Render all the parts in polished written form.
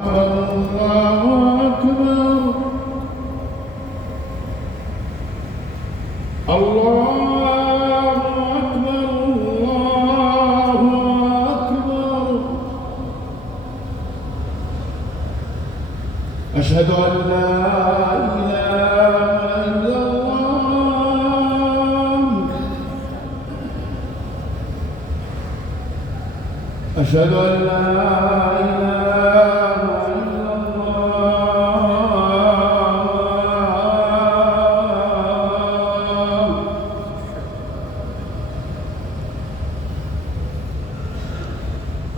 الله أكبر الله أكبر الله أكبر أشهد أن لا إله إلا الله أشهد أن لا إله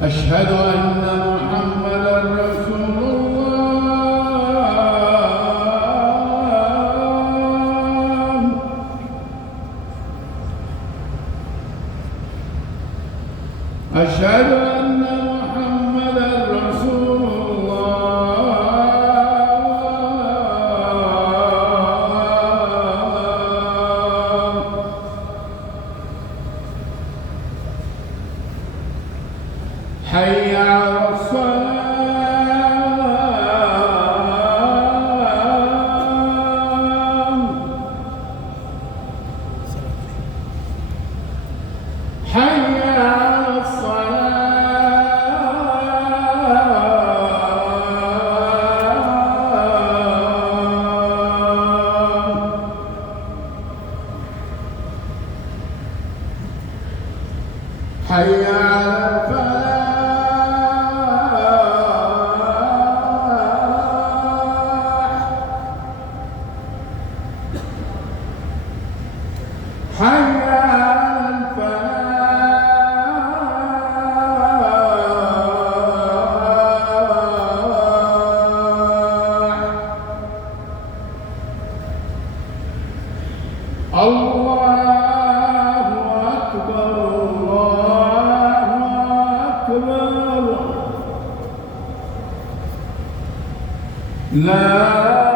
أشهد أن محمدًا رسول الله أشهد أن محمدًا رسول الله حي على الصلاة حي على الصلاة حي على الفلاح حي على الفلاح الله أكبر الله أكبر لا